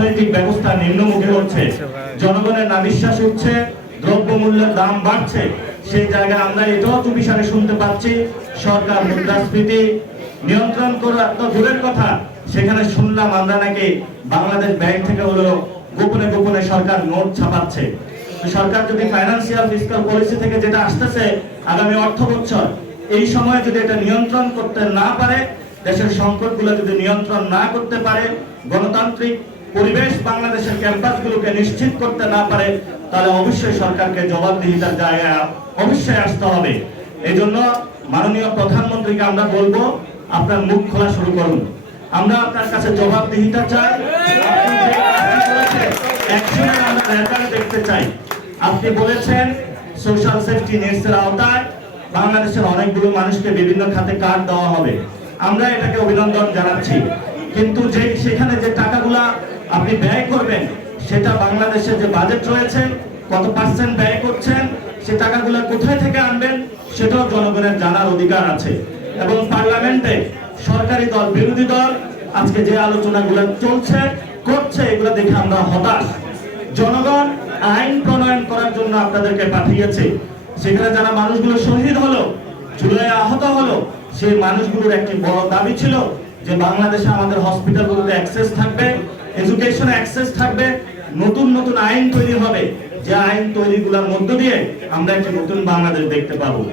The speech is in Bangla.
অর্থনৈতিক ব্যবস্থা নিম্নমুখী হচ্ছে, জনগণের নাভিশ্বাস উঠছে, দ্রব্যমূল্যের দাম বাড়ছে, সেই জায়গায় আমরা এটাও চুপিসারে শুনতে পাচ্ছি সরকার মুদ্রাস্ফীতি নিয়ন্ত্রণ করা তো দূরের কথা, সেখানে শুনলাম আমরা নাকি বাংলাদেশ ব্যাংক থেকে হলো গোপনে গোপনে সরকার নোট ছাপাচ্ছে। সরকার যদি ফাইন্যান্সিয়াল ফিসক্যাল পলিসি থেকে যেটা আসতেছে আগামী অর্থ বছর, এই সময়ে যদি এটা নিয়ন্ত্রণ করতে না পারে, দেশের সংকটগুলো যদি নিয়ন্ত্রণ না করতে পারে, গণতান্ত্রিক পরিবেশ বাংলাদেশের ক্যাম্পাসগুলোকে নিশ্চিত করতে না পারে, তাহলে অবশ্যই সরকারকে জবাবদিহিতার জায়গায় অবশ্যই আসতে হবে। এই জন্য মাননীয় প্রধানমন্ত্রীকে আমরা বলবো, আপনার মুখ খোলা শুরু করুন। আমরা আপনার কাছে জবাবদিহিতা চাই, আমরা রেজাল্ট দেখতে চাই। আপনি বলেছেন সোশ্যাল সেফটি নেটস এর আওতায় বাংলাদেশের অনেকগুলো মানুষকে বিভিন্ন খাতে কার্ড দেওয়া হবে, আমরা এটাকে অভিনন্দন জানাচ্ছি। কিন্তু যে সেখানে যে টাকাগুলা আপনি ব্যয় করবেন, সেটা বাংলাদেশের যে বাজেট রয়েছে কত পার্সেন্ট ব্যয় করছেন, সে টাকাগুলা কোথায় থেকে আনবেন, সেটাও জনগণের জানার অধিকার আছে। এবং পার্লামেন্টে সরকারি দল বিরোধী দল আজকে যে আলোচনাগুলো চলছে করছে, এগুলো দেখে আমরা হতাশ। জনগণ আইন প্রণয়ন করার জন্য আপনাদেরকে পাঠিয়েছে, সেখানে যারা মানুষগুলো শহীদ হলো, জুলাই আহত হলো, সেই মানুষগুলোর একটি বড় দাবি ছিল যে বাংলাদেশে আমাদের হসপিটালগুলোতে অ্যাক্সেস থাকবে, এডুকেশনে অ্যাক্সেস থাকবে, নতুন নতুন আইন তৈরি হবে, যে আইন তৈরিগুলোর মধ্য দিয়ে আমরা একটি নতুন বাংলাদেশ দেখতে পাবো।